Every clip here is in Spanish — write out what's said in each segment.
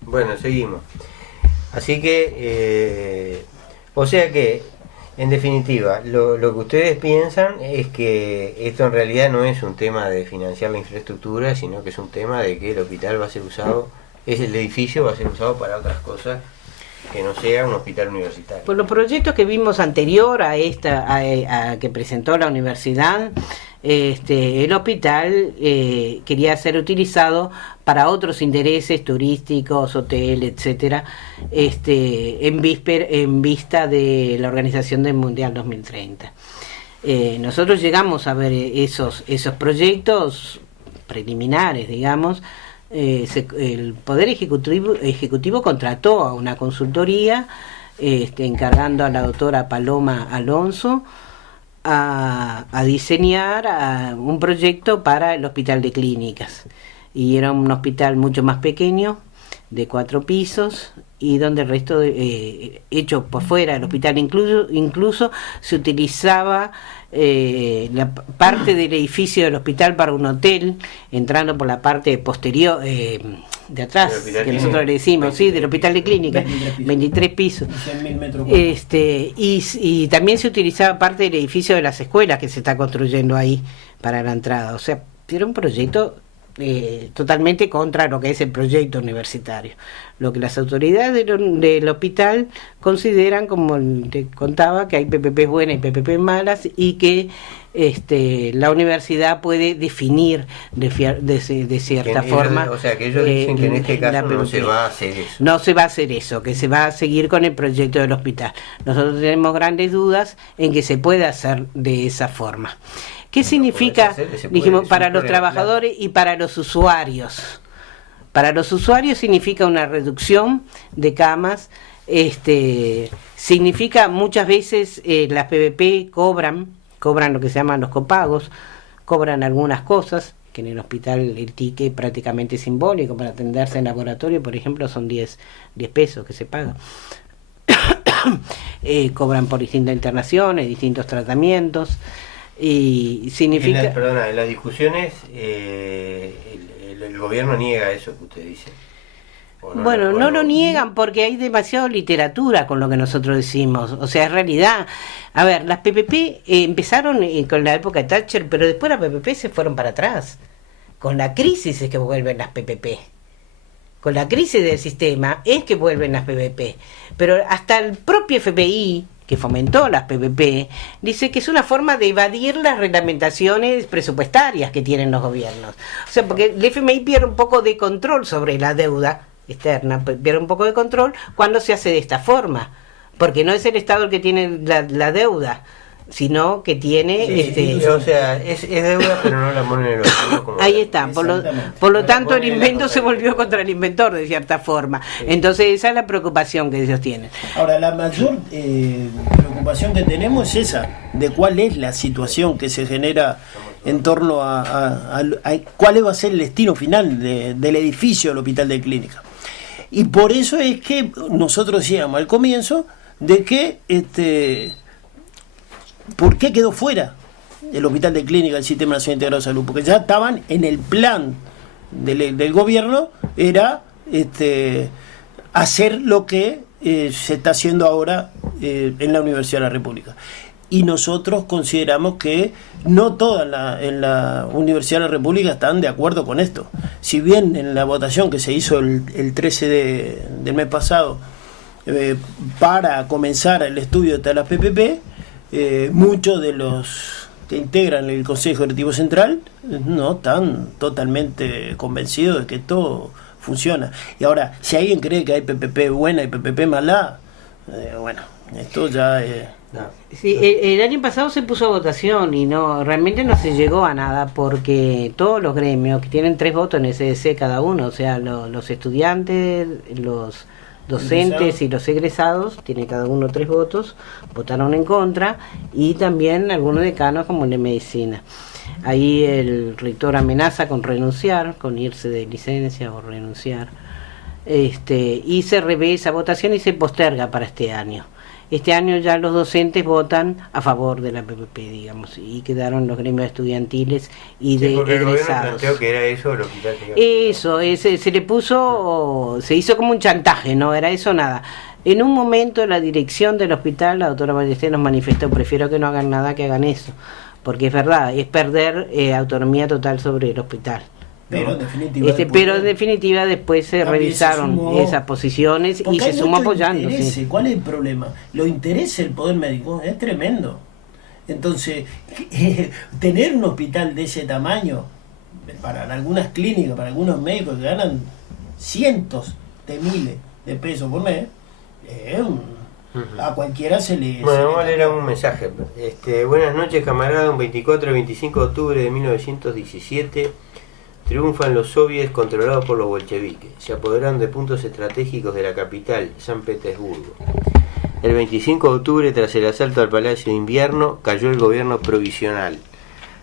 Bueno, seguimos. Así que, o sea que, en definitiva, lo que ustedes piensan es que esto en realidad no es un tema de financiar la infraestructura, sino que es un tema de que el hospital va a ser usado, el edificio va a ser usado para otras cosas que no sea un hospital universitario. Por los proyectos que vimos anterior a que presentó la universidad, el hospital quería ser utilizado para otros intereses turísticos, hotel, etcétera, en vista de la organización del Mundial 2030. Nosotros llegamos a ver esos proyectos preliminares, digamos. El Poder Ejecutivo contrató a una consultoría encargando a la doctora Paloma Alonso a diseñar un proyecto para el Hospital de Clínicas, y era un hospital mucho más pequeño, de 4 pisos, y donde el resto hecho por fuera del hospital, incluso se utilizaba la parte del edificio del hospital para un hotel, entrando por la parte posterior de atrás, que nosotros le decimos, del hospital de clínica, 23 pisos, 100.000 metros y también se utilizaba parte del edificio de las escuelas que se está construyendo ahí para la entrada. O sea, era un proyecto totalmente contra lo que es el proyecto universitario. Lo que las autoridades del hospital consideran, como te contaba, que hay PPP buenas y PPP malas, y que la universidad puede definir de cierta forma. O sea, que ellos dicen que en este caso no se va a hacer eso. No se va a hacer eso, que se va a seguir con el proyecto del hospital. Nosotros tenemos grandes dudas en que se pueda hacer de esa forma. ¿Qué significa, dijimos, para los trabajadores y para los usuarios? Para los usuarios significa una reducción de camas, significa muchas veces las PPP cobran lo que se llaman los copagos, cobran algunas cosas, que en el hospital el ticket prácticamente simbólico para atenderse en laboratorio, por ejemplo, son 10 pesos que se pagan. Cobran por distintas internaciones, distintos tratamientos. Y significa... En las discusiones el gobierno niega eso que usted dice. No lo niegan porque hay demasiada literatura con lo que nosotros decimos. O sea, es realidad. A ver, las PPP empezaron con la época de Thatcher, pero después las PPP se fueron para atrás. Con la crisis es que vuelven las PPP. Con la crisis del sistema es que vuelven las PPP. Pero hasta el propio FBI, que fomentó las PPP, dice que es una forma de evadir las reglamentaciones presupuestarias que tienen los gobiernos. O sea, porque el FMI pierde un poco de control sobre la deuda externa, pierde un poco de control cuando se hace de esta forma, porque no es el Estado el que tiene la deuda, sino que tiene... o sea, es deuda, pero no la ponen en los fondos. Ahí está, por lo tanto el invento se volvió contra el inventor, de cierta forma. Sí. Entonces esa es la preocupación que ellos tienen. Ahora, la mayor preocupación que tenemos es esa, de cuál es la situación que se genera en torno a cuál va a ser el destino final del edificio del Hospital de Clínica. Y por eso es que nosotros decíamos al comienzo de que... ¿por qué quedó fuera el Hospital de Clínica del Sistema Nacional Integrado de Salud? Porque ya estaban en el plan del gobierno, era hacer lo que se está haciendo ahora en la Universidad de la República. Y nosotros consideramos que no todas en la Universidad de la República están de acuerdo con esto. Si bien en la votación que se hizo el 13 del mes pasado para comenzar el estudio de las PPP, muchos de los que integran el Consejo Directivo Central no están totalmente convencidos de que esto funciona. Y ahora, si alguien cree que hay PPP buena y PPP mala, esto ya... Sí, el año pasado se puso a votación y realmente no se llegó a nada, porque todos los gremios que tienen 3 votos en SDC cada uno, o sea, los estudiantes, los docentes y los egresados, tiene cada uno 3 votos, votaron en contra, y también algunos decanos como el de medicina. Ahí el rector amenaza con renunciar, con irse de licencia o renunciar, y se revé esa votación y se posterga para este año. Este año ya los docentes votan a favor de la PPP, digamos, y quedaron los gremios estudiantiles y Sí, de porque el gobierno egresados. planteó que era eso el hospital que iba Se le puso, se hizo como un chantaje, no era eso nada. En un momento la dirección del hospital, la doctora Ballester nos manifestó: prefiero que no hagan nada que hagan eso, porque es verdad, es perder autonomía total sobre el hospital. Pero ¿no? en definitiva, Pero en definitiva después se también revisaron se sumó, esas posiciones y porque se hay sumó muchos apoyando. intereses. Sí. ¿Cuál es el problema? Los intereses del poder médico es tremendo. Entonces, tener un hospital de ese tamaño, para algunas clínicas, para algunos médicos que ganan cientos de miles de pesos por mes, a cualquiera se le... Bueno, vamos a leer un mensaje. Buenas noches, camarada. Un 24 y 25 de octubre de 1917 triunfan los soviets controlados por los bolcheviques. Se apoderaron de puntos estratégicos de la capital, San Petersburgo. El 25 de octubre, tras el asalto al Palacio de Invierno, cayó el gobierno provisional.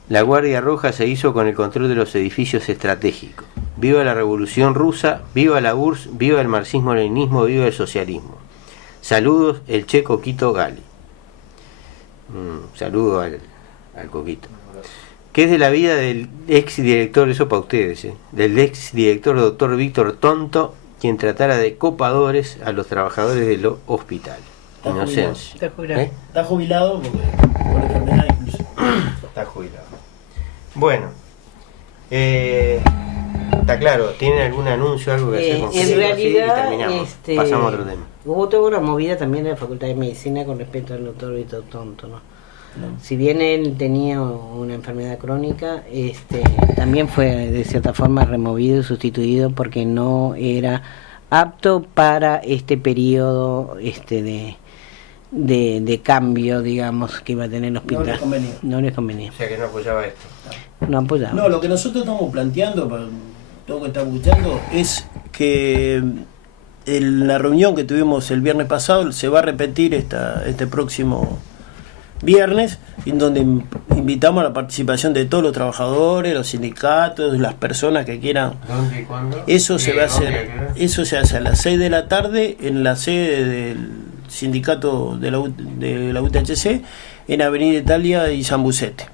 La Guardia Roja se hizo con el control de los edificios estratégicos. Viva la Revolución Rusa, viva la URSS, viva el marxismo-leninismo, viva el socialismo. Saludos, el Che Coquito Gali. Saludo al Coquito. ¿Qué es de la vida del ex director, eso para ustedes, del ex director doctor Víctor Tonto, quien tratara de copadores a los trabajadores del hospital? Inocencia. Está jubilado porque, por enfermedad incluso. Está jubilado. Bueno, está claro. ¿Tienen algún anuncio, algo que hacer con En realidad, terminamos? Pasamos a otro tema. Hubo toda una movida también en la Facultad de Medicina con respecto al doctor Víctor Tonto, ¿no? Si bien él tenía una enfermedad crónica, también fue de cierta forma removido y sustituido porque no era apto para este periodo de cambio, digamos, que iba a tener el hospital. No les convenía. O sea que no apoyaba esto. No apoyaba. No, lo que nosotros estamos planteando, para todo lo que estamos escuchando, es que en la reunión que tuvimos el viernes pasado se va a repetir este próximo viernes, en donde invitamos a la participación de todos los trabajadores, los sindicatos, las personas que quieran. ¿Dónde y cuándo? Eso se va a hacer, eso se hace a las 6 de la tarde en la sede del sindicato de la UTHC en Avenida Italia y San Bucete.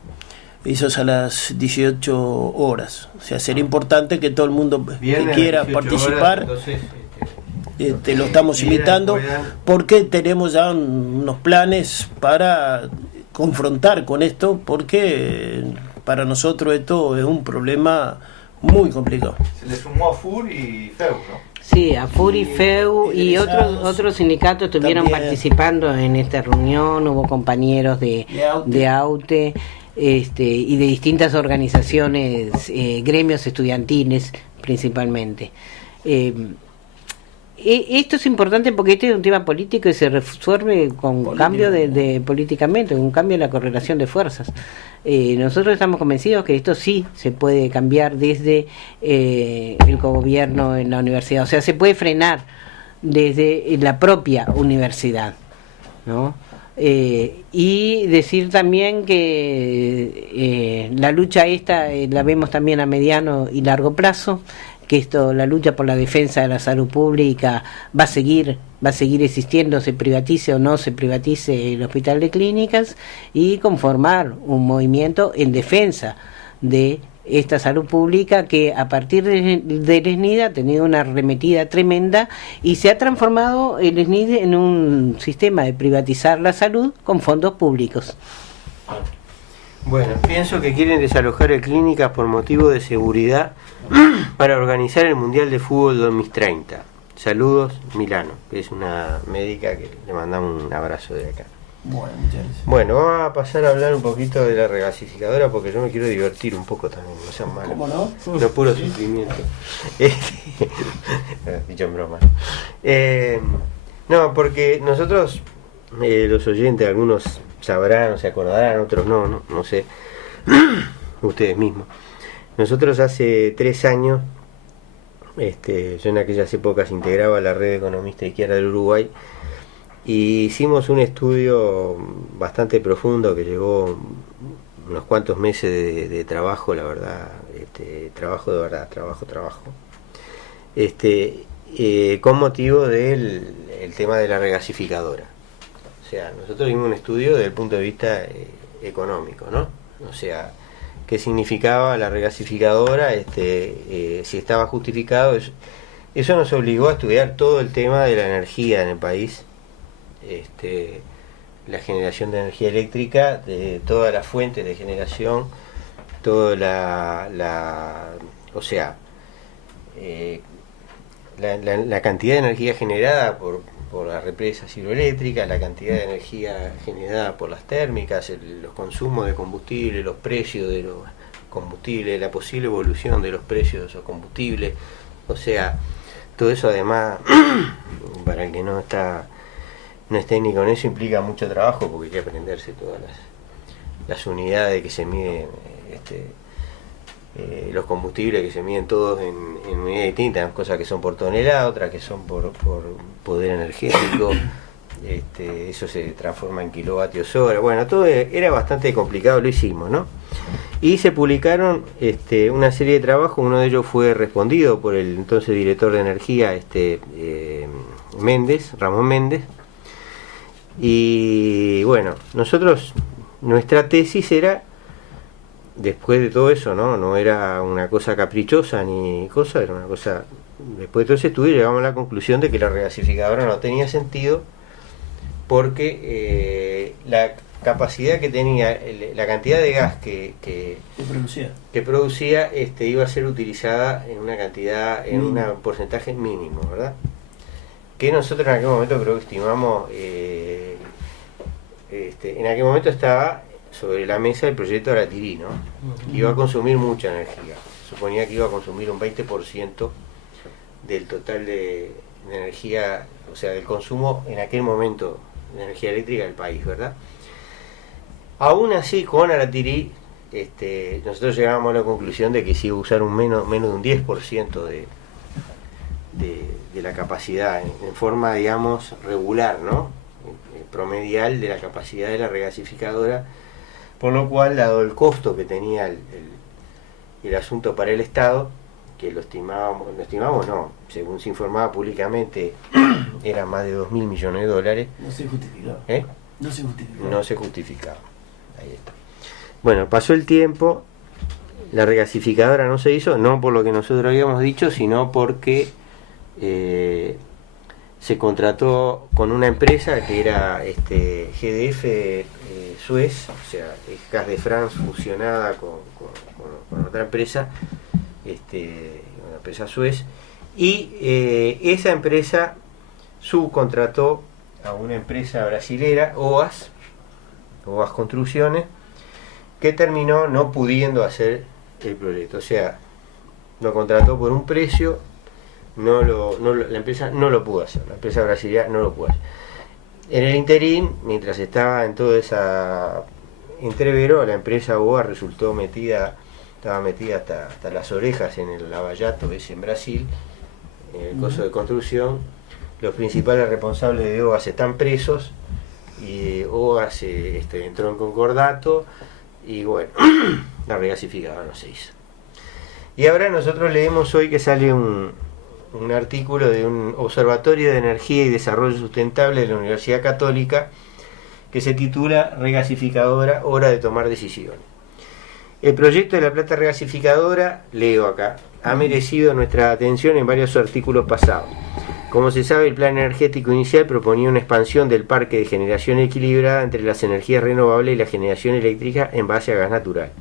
Eso es a las 18 horas. O sea, sería importante que todo el mundo que quiera participar, horas, entonces, lo estamos invitando, porque tenemos ya unos planes para confrontar con esto, porque para nosotros esto es un problema muy complicado. Se le sumó a FUR y FEU, ¿no? Sí, a FUR y FEU y otros sindicatos estuvieron también participando en esta reunión. Hubo compañeros de AUTE y de distintas organizaciones, gremios estudiantiles principalmente. Esto es importante porque este es un tema político y se resuelve con cambio de políticamente, un cambio en la correlación de fuerzas. Nosotros estamos convencidos que esto sí se puede cambiar desde el gobierno en la universidad, o sea, se puede frenar desde la propia universidad, ¿no? Y decir también que la lucha esta la vemos también a mediano y largo plazo, que la lucha por la defensa de la salud pública va a seguir existiendo, se privatice o no se privatice el Hospital de Clínicas, y conformar un movimiento en defensa de esta salud pública que a partir del SNID ha tenido una arremetida tremenda y se ha transformado el SNID en un sistema de privatizar la salud con fondos públicos. Bueno, pienso que quieren desalojar el Clínicas por motivo de seguridad para organizar el Mundial de Fútbol 2030. Saludos, Milano, que es una médica que le mandamos un abrazo de acá. Bueno, muchas gracias. Bueno, vamos a pasar a hablar un poquito de la regasificadora porque yo me quiero divertir un poco también, no sean malos. ¿Cómo no? No puro sufrimiento. Dicho en broma. No, porque nosotros, los oyentes, algunos sabrán o se acordarán, otros no sé, ustedes mismos. Nosotros hace 3 años, yo en aquellas épocas integraba la Red de Economistas de Izquierda del Uruguay, y hicimos un estudio bastante profundo que llevó unos cuantos meses de trabajo, la verdad, trabajo de verdad, trabajo, con motivo del tema de la regasificadora. O sea, nosotros hicimos un estudio desde el punto de vista económico, ¿no? O sea, qué significaba la regasificadora, si estaba justificado. Eso nos obligó a estudiar todo el tema de la energía en el país, la generación de energía eléctrica, de todas las fuentes de generación, toda o sea, la cantidad de energía generada por las represas hidroeléctricas, la cantidad de energía generada por las térmicas, los consumos de combustible, los precios de los combustibles, la posible evolución de los precios de esos combustibles. O sea, todo eso, además, para el que no es técnico en eso, implica mucho trabajo, porque hay que aprenderse todas las unidades que se miden, los combustibles que se miden todos en unidades distintas, cosas que son por tonelada, otras que son por poder energético. Eso se transforma en kilovatios hora. Bueno, todo era bastante complicado, lo hicimos, ¿no? Y se publicaron una serie de trabajos. Uno de ellos fue respondido por el entonces director de energía, Ramón Méndez. Y bueno, nuestra tesis era, después de todo eso, no era una cosa caprichosa ni cosa, era una cosa. Después de todo ese estudio llegamos a la conclusión de que la regasificadora no tenía sentido, porque la capacidad que tenía, la cantidad de gas que producía iba a ser utilizada en una cantidad, en un porcentaje mínimo, ¿verdad? Que nosotros en aquel momento creo que estimamos, en aquel momento estaba sobre la mesa el proyecto de Aratirí, ¿no? Iba a consumir mucha energía. Suponía que iba a consumir un 20% del total de energía, o sea, del consumo en aquel momento de energía eléctrica del país, ¿verdad? Aún así, con Aratirí, nosotros llegamos a la conclusión de que se iba a usar menos de un 10% de la capacidad, en forma, digamos, regular, ¿no? Promedial de la capacidad de la regasificadora, por lo cual, dado el costo que tenía el asunto para el Estado, que lo estimamos, según se informaba públicamente, era más de 2.000 millones de dólares. No se justificaba. No se justificaba. Ahí está. Bueno, pasó el tiempo, la regasificadora no se hizo, no por lo que nosotros habíamos dicho, sino porque se contrató con una empresa que era GDF Suez, o sea, es Gas de France fusionada con otra empresa, una empresa Suez, y esa empresa subcontrató a una empresa brasilera, OAS Construcciones, que terminó no pudiendo hacer el proyecto. O sea, lo contrató por un precio, la empresa no lo pudo hacer, la empresa brasileña no lo pudo hacer. En el interín, mientras estaba en todo ese entrevero, la empresa OAS estaba metida hasta las orejas en el lavallato ese en Brasil, en el coso de construcción. Los principales responsables de OAS están presos, y OAS entró en concordato, y bueno, la regasificadora no se hizo. Y ahora nosotros leemos hoy que sale un artículo de un observatorio de energía y desarrollo sustentable de la Universidad Católica, que se titula Regasificadora, hora de tomar decisiones. El proyecto de la planta regasificadora, leo acá, ha merecido nuestra atención en varios artículos pasados. Como se sabe, el plan energético inicial proponía una expansión del parque de generación equilibrada entre las energías renovables y la generación eléctrica en base a gas natural.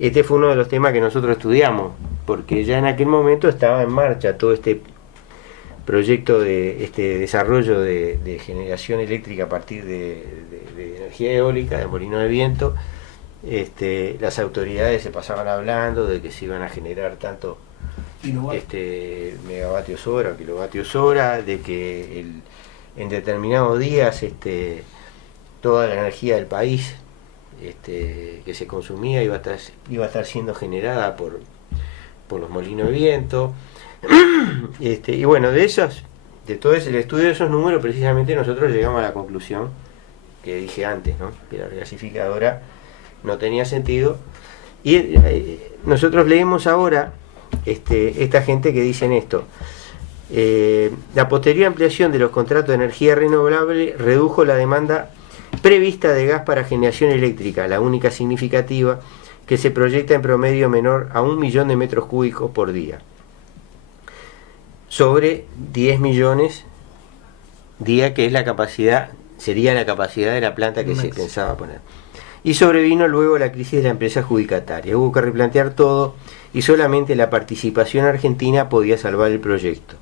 Este fue uno de los temas que nosotros estudiamos, porque ya en aquel momento estaba en marcha todo este proyecto de desarrollo de generación eléctrica a partir de energía eólica, de molino de viento. Las autoridades se pasaban hablando de que se iban a generar tanto megavatios hora o kilovatios hora, de que en determinados días toda la energía del país que se consumía iba a estar siendo generada por los molinos de viento. Y bueno, de todo el estudio de esos números, precisamente nosotros llegamos a la conclusión que dije antes, ¿no? Que la regasificadora no tenía sentido. Y nosotros leemos ahora esta gente que dicen esto. La posterior ampliación de los contratos de energía renovable redujo la demanda prevista de gas para generación eléctrica, la única significativa, que se proyecta en promedio menor a 1 millón de metros cúbicos por día, sobre 10 millones día, que es la capacidad, sería la capacidad de la planta que se pensaba poner. Y sobrevino luego la crisis de la empresa adjudicataria. Hubo que replantear todo y solamente la participación argentina podía salvar el proyecto.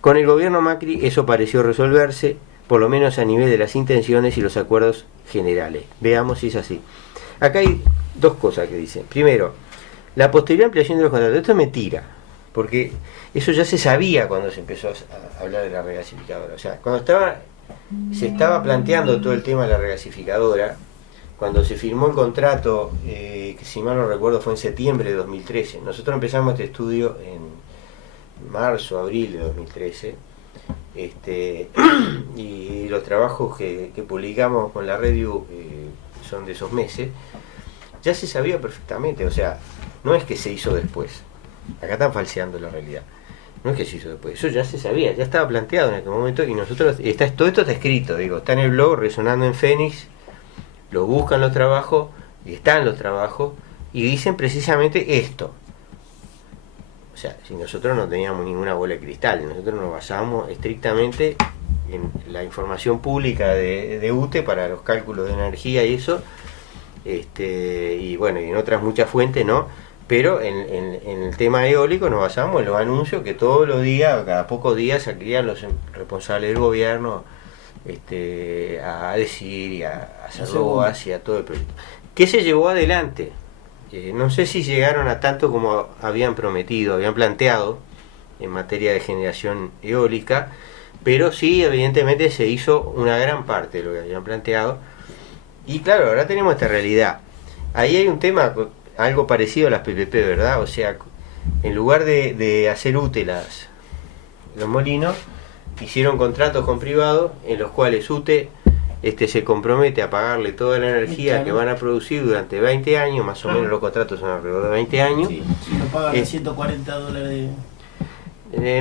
Con el gobierno Macri eso pareció resolverse, por lo menos a nivel de las intenciones y los acuerdos generales. Veamos si es así. Acá hay dos cosas que dicen. Primero, la posterior ampliación de los contratos. Esto es mentira, porque eso ya se sabía cuando se empezó a hablar de la regasificadora. O sea, cuando se estaba planteando todo el tema de la regasificadora, cuando se firmó el contrato, que si mal no recuerdo fue en septiembre de 2013, nosotros empezamos este estudio en marzo, abril de 2013, y los trabajos que publicamos con la Review son de esos meses, ya se sabía perfectamente. O sea, no es que se hizo después, acá están falseando la realidad, no es que se hizo después, eso ya se sabía, ya estaba planteado en aquel momento, y nosotros, todo esto está escrito, digo, está en el blog Resonando en Fénix, lo buscan los trabajos, y están los trabajos, y dicen precisamente esto. O sea, si nosotros no teníamos ninguna bola de cristal, nosotros nos basábamos estrictamente en la información pública de UTE para los cálculos de energía y eso, y bueno, y en otras muchas fuentes, ¿no? Pero en el tema eólico nos basamos en los anuncios que todos los días, cada pocos días, salían los responsables del gobierno a decir y a hacer loas y a todo el proyecto. ¿Qué se llevó adelante? No sé si llegaron a tanto como habían prometido, habían planteado en materia de generación eólica, pero sí, evidentemente se hizo una gran parte de lo que habían planteado. Y claro, ahora tenemos esta realidad. Ahí hay un tema, algo parecido a las PPP, ¿verdad? O sea, en lugar de hacer útiles los molinos, hicieron contratos con privados en los cuales UTE se compromete a pagarle toda la energía que van a producir durante 20 años, más o menos los contratos son alrededor de 20 años. Sí, si no pagan $140.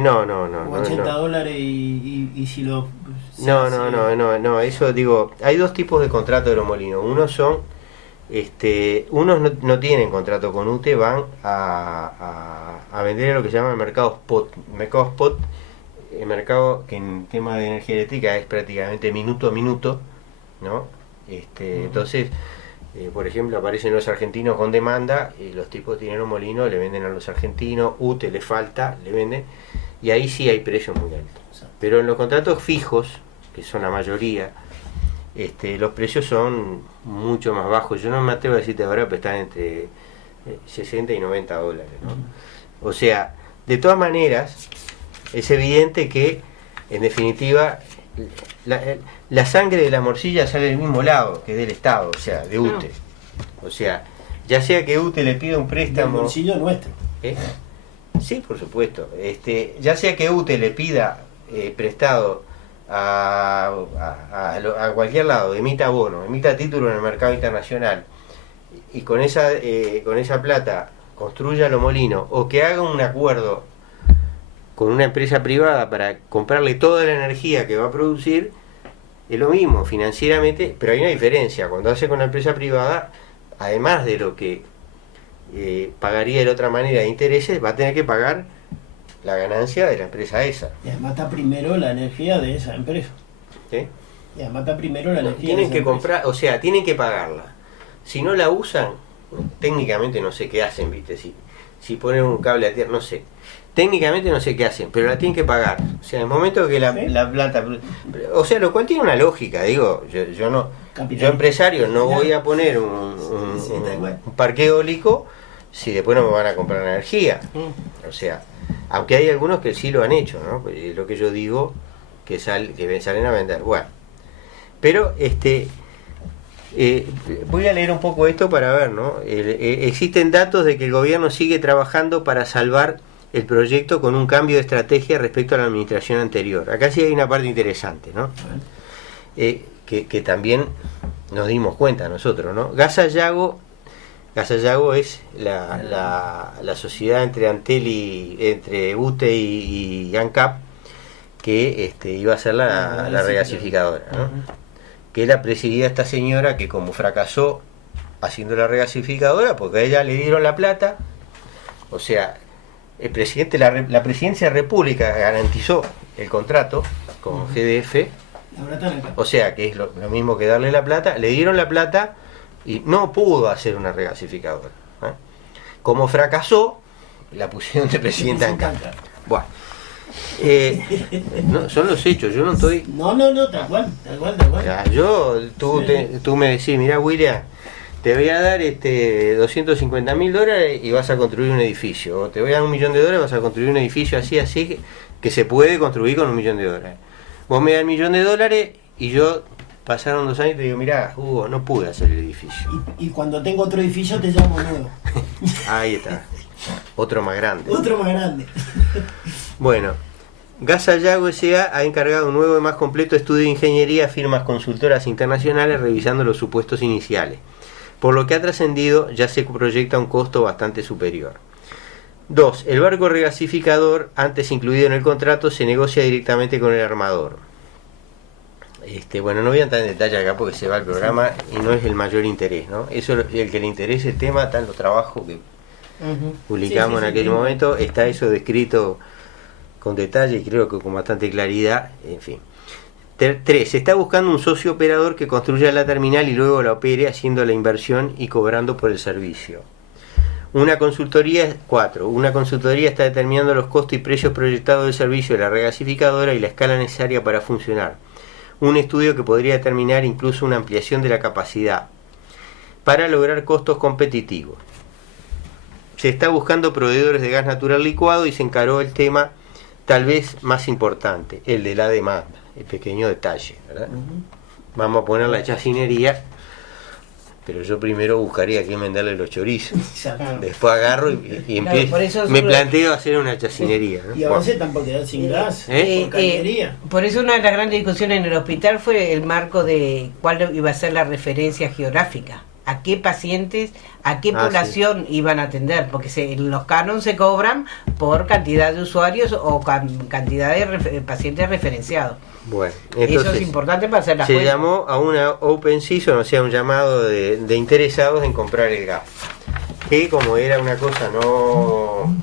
No. O $80 y si lo... No, eso digo, hay dos tipos de contratos de los molinos. Unos son, unos no tienen contrato con UTE, van a vender lo que se llama el mercado spot. El mercado que en tema de energía eléctrica es prácticamente minuto a minuto, ¿no? Entonces, por ejemplo, aparecen los argentinos con demanda, y los tipos tienen un molino, le venden a los argentinos, UTE le falta, le venden, y ahí sí hay precios muy altos. Pero en los contratos fijos, que son la mayoría, los precios son mucho más bajos. Yo no me atrevo a decirte ahora, pero están entre 60 y $90, ¿no? O sea, de todas maneras, es evidente que, en definitiva, la sangre de la morcilla sale del mismo lado que del Estado, o sea, de UTE. O sea, ya sea que UTE le pida un préstamo... Del bolsillo nuestro. Sí, por supuesto. Ya sea que UTE le pida prestado a cualquier lado, emita bono, emita título en el mercado internacional, y con esa plata construya los molinos, o que haga un acuerdo con una empresa privada para comprarle toda la energía que va a producir, es lo mismo financieramente, pero hay una diferencia. Cuando hace con la empresa privada, además de lo que pagaría de otra manera de intereses, va a tener que pagar la ganancia de la empresa esa. Y además está primero la energía de esa empresa. ¿Sí? Y además está primero la energía Tienen de que esa comprar, o sea, tienen que pagarla. Si no la usan, técnicamente no sé qué hacen, ¿viste? Si ponen un cable a tierra, no sé. Técnicamente no sé qué hacen, pero la tienen que pagar. O sea, en el momento que la planta... O sea, lo cual tiene una lógica, digo, yo empresario no voy a poner un parque eólico si después no me van a comprar energía. O sea, aunque hay algunos que sí lo han hecho, ¿no? Es lo que yo digo, que salen a vender. Bueno, pero voy a leer un poco esto para ver, ¿no? Existen datos de que el gobierno sigue trabajando para salvar el proyecto con un cambio de estrategia respecto a la administración anterior. Acá sí hay una parte interesante, ¿no? Que también nos dimos cuenta nosotros, ¿no? Gas Sayago es la sociedad entre UTE y ANCAP, que iba a ser la regasificadora, ¿no? Que la presidía esta señora que como fracasó haciendo la regasificadora, porque a ella le dieron la plata, o sea, el presidente, la presidencia de la República garantizó el contrato con GDF, o sea que es lo mismo que darle la plata, le dieron la plata y no pudo hacer una regasificadora, ¿eh? Como fracasó, la pusieron de presidenta en Canta. Bueno, no, son los hechos, yo no estoy... No, tal cual. Ya, tú me decís, mirá William, te voy a dar $250.000 y vas a construir un edificio, o te voy a dar $1 millón y vas a construir un edificio así que se puede construir con $1 millón. Vos me das $1 millón y yo pasaron 2 años y te digo, mirá, Hugo, no pude hacer el edificio. Y cuando tengo otro edificio te llamo nuevo. Ahí está, otro más grande. Bueno, Gas Sayago S.A. ha encargado un nuevo y más completo estudio de ingeniería a firmas consultoras internacionales revisando los supuestos iniciales. Por lo que ha trascendido, ya se proyecta un costo bastante superior. 2. El barco regasificador, antes incluido en el contrato, se negocia directamente con el armador. Bueno, no voy a entrar en detalle acá porque se va el programa y no es el mayor interés, ¿no? Eso, el que le interese el tema, están los trabajos que publicamos en aquel momento, está eso descrito con detalle y creo que con bastante claridad, en fin. 3. Se está buscando un socio operador que construya la terminal y luego la opere haciendo la inversión y cobrando por el servicio. 4. Una consultoría está determinando los costos y precios proyectados del servicio de la regasificadora y la escala necesaria para funcionar. Un estudio que podría determinar incluso una ampliación de la capacidad para lograr costos competitivos. Se está buscando proveedores de gas natural licuado y se encaró el tema tal vez más importante, el de la demanda, el pequeño detalle, ¿verdad? Vamos a poner la chacinería, pero yo primero buscaría a quién venderle los chorizos. Después agarro y empiezo, me planteo hacer una chacinería, ¿no? Y a veces tampoco quedar sin gas, por cañería. Por eso una de las grandes discusiones en el hospital fue el marco de cuál iba a ser la referencia geográfica. A qué pacientes, a qué población iban a atender, porque los cánones se cobran por cantidad de usuarios o cantidad de pacientes referenciados. Bueno, entonces, eso es importante para hacer la se cuenta. llamó a una open season, o sea, un llamado de interesados en comprar el gas, que como era una cosa no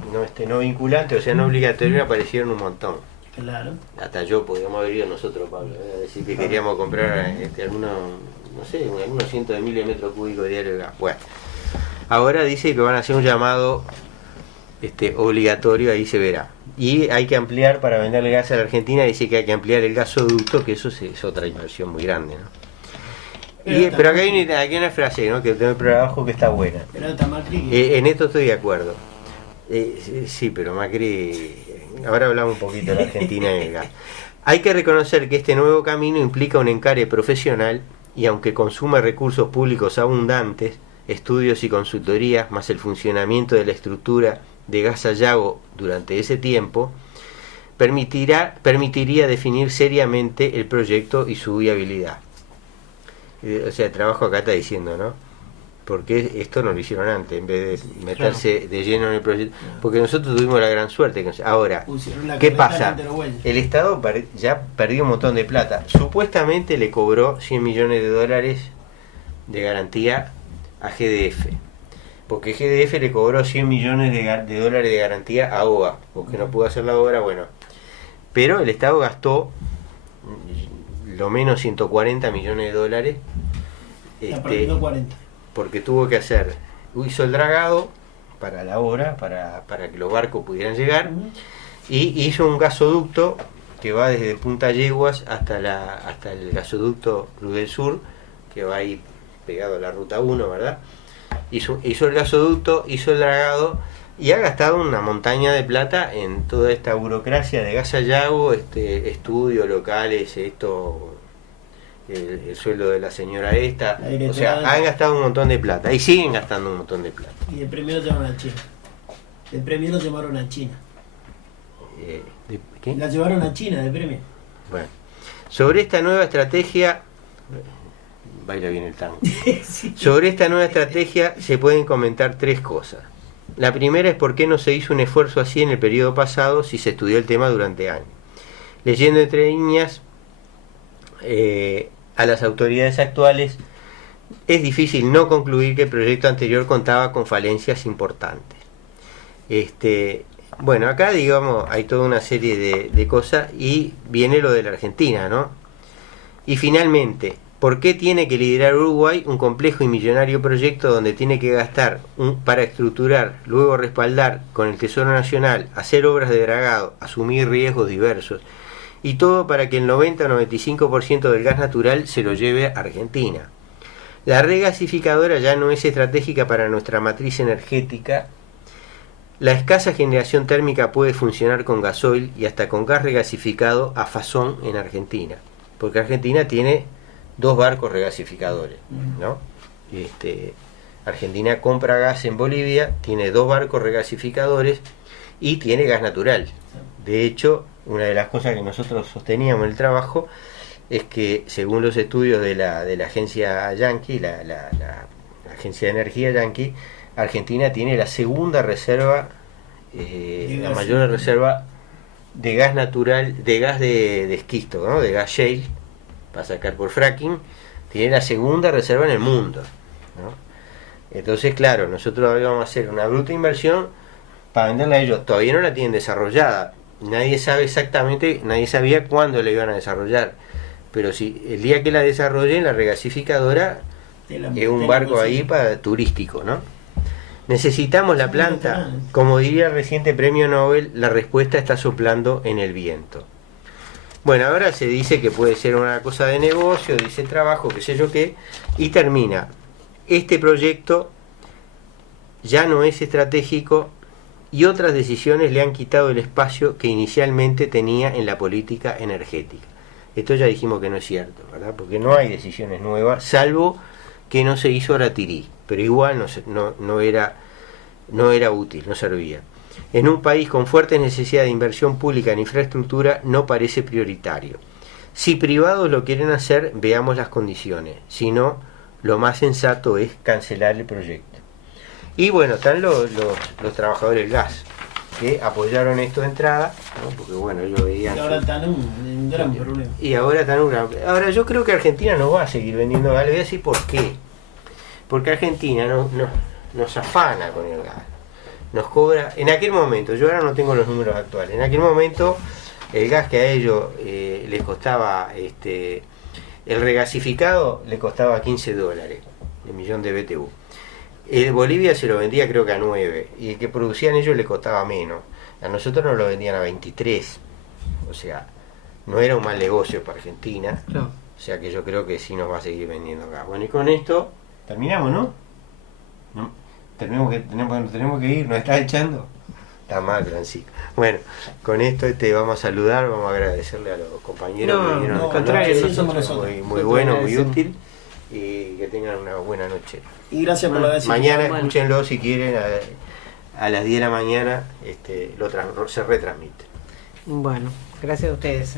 vinculante, o sea, no obligatoria, aparecieron un montón. Claro. Hasta yo podíamos haber ido nosotros, Pablo, decir que queríamos comprar algunos cientos de miles de metros cúbicos diarios de gas. Bueno, ahora dice que van a hacer un llamado obligatorio, ahí se verá. Y hay que ampliar para venderle gas a la Argentina, dice que hay que ampliar el gasoducto, que eso es otra inversión muy grande, ¿no? Pero acá hay una frase, ¿no?, que tengo por abajo que está buena. En esto estoy de acuerdo. Sí, pero Macri... Ahora hablamos un poquito de la Argentina en el gas. Hay que reconocer que este nuevo camino implica un encare profesional y aunque consuma recursos públicos abundantes, estudios y consultorías, más el funcionamiento de la estructura de Gas Sayago durante ese tiempo, permitiría definir seriamente el proyecto y su viabilidad. O sea, el trabajo acá está diciendo, ¿no? Porque esto no lo hicieron antes, en vez de meterse de lleno en el proyecto. Porque nosotros tuvimos la gran suerte. Ahora, ¿qué pasa? El Estado ya perdió un montón de plata. Supuestamente le cobró $100 millones de garantía a GDF. Porque GDF le cobró $100 millones de garantía a OA, porque no pudo hacer la obra, bueno. Pero el Estado gastó lo menos $140 millones. Está perdiendo 40. Porque tuvo que hizo el dragado para la obra, para que los barcos pudieran llegar, y hizo un gasoducto que va desde Punta Yeguas hasta el gasoducto Cruz del Sur, que va ahí pegado a la ruta 1, ¿verdad? Hizo el gasoducto, hizo el dragado y ha gastado una montaña de plata en toda esta burocracia de Gas Sayago, estudios locales, el sueldo de la señora esta, o sea, han gastado un montón de plata y siguen gastando un montón de plata. Y de premio lo llamaron a China. De premio lo llamaron a China. ¿Qué? La llevaron a China de premio. Bueno, sobre esta nueva estrategia, baila bien el tango. Sí. Sobre esta nueva estrategia se pueden comentar 3 cosas. La primera es por qué no se hizo un esfuerzo así en el periodo pasado si se estudió el tema durante años. Leyendo entre líneas a las autoridades actuales, es difícil no concluir que el proyecto anterior contaba con falencias importantes. Bueno, acá digamos hay toda una serie de cosas y viene lo de la Argentina, ¿no? Y finalmente, ¿por qué tiene que liderar Uruguay un complejo y millonario proyecto donde tiene que gastar para estructurar, luego respaldar con el Tesoro Nacional, hacer obras de dragado, asumir riesgos diversos? Y todo para que el 90-95% del gas natural se lo lleve a Argentina. La regasificadora ya no es estratégica para nuestra matriz energética. La escasa generación térmica puede funcionar con gasoil y hasta con gas regasificado a fazón en Argentina, porque Argentina tiene 2 barcos regasificadores, ¿no? Argentina compra gas en Bolivia, tiene 2 barcos regasificadores y tiene gas natural. De hecho, una de las cosas que nosotros sosteníamos en el trabajo es que, según los estudios de la agencia Yankee, la agencia de energía Yankee, Argentina tiene la segunda reserva, la mayor reserva de gas natural, de gas de esquisto, ¿no? De gas shale, para sacar por fracking, tiene la segunda reserva en el mundo, ¿no? Entonces, claro, nosotros vamos a hacer una bruta inversión para venderla a ellos. Todavía no la tienen desarrollada. Nadie sabe exactamente, nadie sabía cuándo la iban a desarrollar. Pero si el día que la desarrollen, la regasificadora es un barco ahí para turístico, ¿no? Necesitamos la planta. Como diría el reciente premio Nobel, la respuesta está soplando en el viento. Bueno, ahora se dice que puede ser una cosa de negocio, dice trabajo, qué sé yo qué, y termina. Este proyecto ya no es estratégico y otras decisiones le han quitado el espacio que inicialmente tenía en la política energética. Esto ya dijimos que no es cierto, ¿verdad? Porque no hay decisiones nuevas, salvo que no se hizo Aratirí, pero igual no era útil, no servía. En un país con fuertes necesidades de inversión pública en infraestructura no parece prioritario. Si privados lo quieren hacer, veamos las condiciones. Si no, lo más sensato es cancelar el proyecto. Y bueno, están los trabajadores del gas, que apoyaron esto de entrada, ¿no? Porque bueno, ellos veían... Y ahora están en un gran problema. Y ahora están en un gran... Ahora yo creo que Argentina no va a seguir vendiendo gas. Le voy a decir por qué. Porque Argentina nos afana con el gas. Nos cobra... En aquel momento, yo ahora no tengo los números actuales, en aquel momento el gas que a ellos les costaba, el regasificado le costaba $15, el millón de BTU. Bolivia se lo vendía creo que a 9, y el que producían ellos le costaba menos. A nosotros nos lo vendían a 23. O sea, no era un mal negocio para Argentina. No. O sea que yo creo que sí nos va a seguir vendiendo gas. Bueno, y con esto terminamos, ¿no? Tenemos que ir, ¿nos estás echando? Está mal, Francisco. Bueno, con esto vamos a saludar, vamos a agradecerle a los compañeros que vinieron. al contrario, muy bueno, muy útil, y que tengan una buena noche. Y gracias por la gracia. Mañana escúchenlo si quieren, a las 10 de la mañana se retransmite. Bueno, gracias a ustedes.